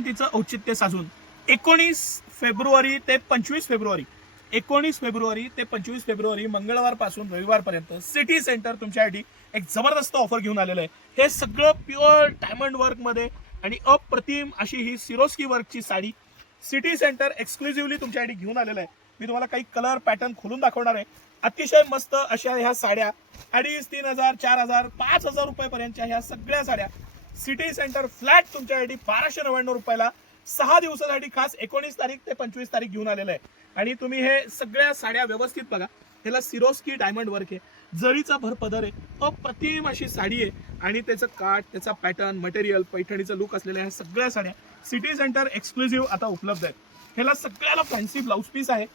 जयंतीचं औचित्य साधून 19 फेब्रुवारी ते 25 फेब्रुवारी 19 फेब्रुवारी ते 25 फेब्रुवारी मंगळवारपासून रविवारपर्यंत सिटी सेंटर तुमच्यासाठी एक जबरदस्त ऑफर घेऊन आलेलं आहे। हे सगळं प्युअर डायमंड वर्कमध्ये आणि अप्रतिम अशी ही सिरोस्की वर्कची साडी सिटी सेंटर एक्सक्लुझिव्हली तुमच्यासाठी घेऊन आलेलं आहे। मी तुम्हाला काही कलर पॅटर्न खोलून दाखवणार आहे। अतिशय मस्त अशा ह्या साड्या 2,500, 3,000, 4,000, 5,000 रुपयापर्यंतच्या ह्या सगळ्या साड्या सिटी सेंटर फ्लॅट तुमच्यासाठी 1,299 रुपयाला 6 दिवसासाठी खास 19 तारीख ते 25 तारीख घेऊन आलेलं आहे। आणि तुम्ही हे सगळ्या साड्या व्यवस्थित बघा, ह्याला सिरोस्की डायमंड वर्क आहे, जरीचा भर पदर आहे, अप्रतिम अशी साडी आहे आणि त्याचं काठ, त्याचा पॅटर्न, मटेरियल, पैठणीचं लुक असलेल्या ह्या सगळ्या साड्या सिटी सेंटर एक्सक्लुझिव्ह आता उपलब्ध आहेत। ह्याला सगळ्याला फॅन्सी ब्लाउज पीस आहे,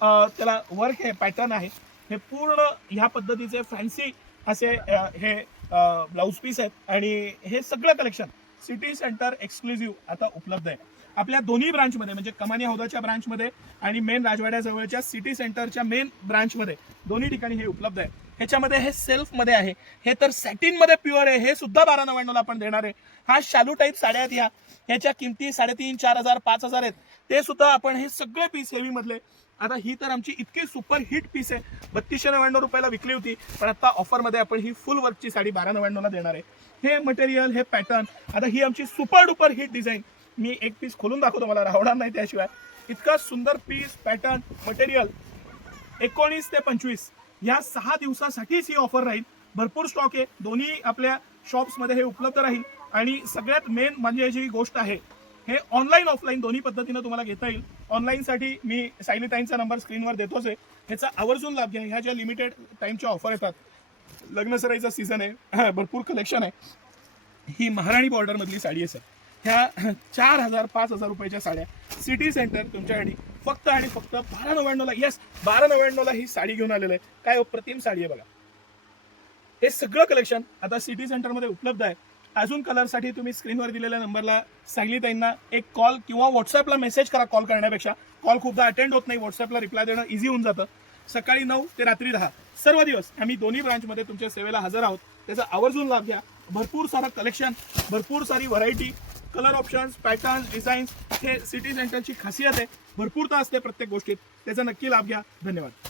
त्याला वर्क आहे, पॅटर्न आहे, हे पूर्ण ह्या पद्धतीचे फॅन्सी असे हे ब्लाउज पीस आहेत आणि हे सगळं कलेक्शन सिटी सेंटर एक्सक्लुझिव्ह आता उपलब्ध आहे आपल्या दोन्ही ब्रांचमध्ये, म्हणजे कमानी हौदाच्या ब्रांचमध्ये आणि मेन राजवाड्याजवळच्या सिटी सेंटरच्या मेन ब्रांचमध्ये दोन्ही ठिकाणी हे उपलब्ध आहे। ह्याच्यामध्ये हे सेल्फमध्ये आहे, हे तर सॅटिनमध्ये प्युअर आहे, हे सुद्धा 1299 आपण देणार आहे। हा शालू टाईप साड्या आहेत, ह्याच्या किमती 3,500, 4,000, 5,000 आहेत, ते सुद्धा आपण हे सगळे पीस हेवी मधले। आता ही तर आमची इतकी सुपर हिट पीस आहे, 3,299 रुपयाला विकली होती, पण आता ऑफरमध्ये आपण ही फुल वर्कची साडी 1299 देणार आहे। हे मटेरियल, हे पॅटर्न, आता ही आमची सुपर डुपर हिट डिझाईन, मी एक पीस खोलून दाखवतो, मला राहणार नाही त्याशिवाय। इतका सुंदर पीस, पॅटर्न, मटेरियल 19 ते 25 या 6 दिवसासाठीच ही ऑफर राहील। भरपूर स्टॉक आहे, दोन्ही आपल्या शॉप्समध्ये हे उपलब्ध राहील आणि सगळ्यात मेन म्हणजे जी गोष्ट आहे, हे ऑनलाईन ऑफलाईन दोन्ही पद्धतीने तुम्हाला घेता येईल। ऑनलाईनसाठी मी सायलीताईंचा नंबर स्क्रीनवर देतोच आहे, ह्याचा आवर्जून लाभ घ्या। ह्या ज्या लिमिटेड टाईमच्या ऑफर येतात, लग्न सराईचा सीझन आहे, भरपूर कलेक्शन आहे। ही महाराणी बॉर्डर मधली साडी आहे सर, ह्या 4,000, 5,000 रुपयाच्या साड्या सिटी सेंटर तुमच्यासाठी फक्त आणि फक्त 1299ला, येस 1299ला ही साडी घेऊन आलेलं आहे। काय अप्रतिम साडी आहे बघा। हे सगळं कलेक्शन आता सिटी सेंटरमध्ये उपलब्ध आहे। अजून कलरसाठी तुम्ही स्क्रीनवर दिलेल्या नंबरला सायलीताईंना एक कॉल किंवा व्हॉट्सअपला मेसेज करा। कॉल करण्यापेक्षा कॉल खूपदा अटेंड होत नाही, व्हॉट्सअपला रिप्लाय देणं इझी होऊन जातं। सकाळी 9 ते रात्री 10 सर्व दिवस आम्ही दोन्ही ब्रांचमध्ये तुमच्या सेवेला हजर आहोत, त्याचा आवर्जून लाभ घ्या। भरपूर सारं कलेक्शन, भरपूर सारी variety, colour options, patterns, designs, हे सिटी सेंटरची खासियत आहे। भरपूरता असते प्रत्येक गोष्टीत, त्याचा नक्की लाभ घ्या। धन्यवाद।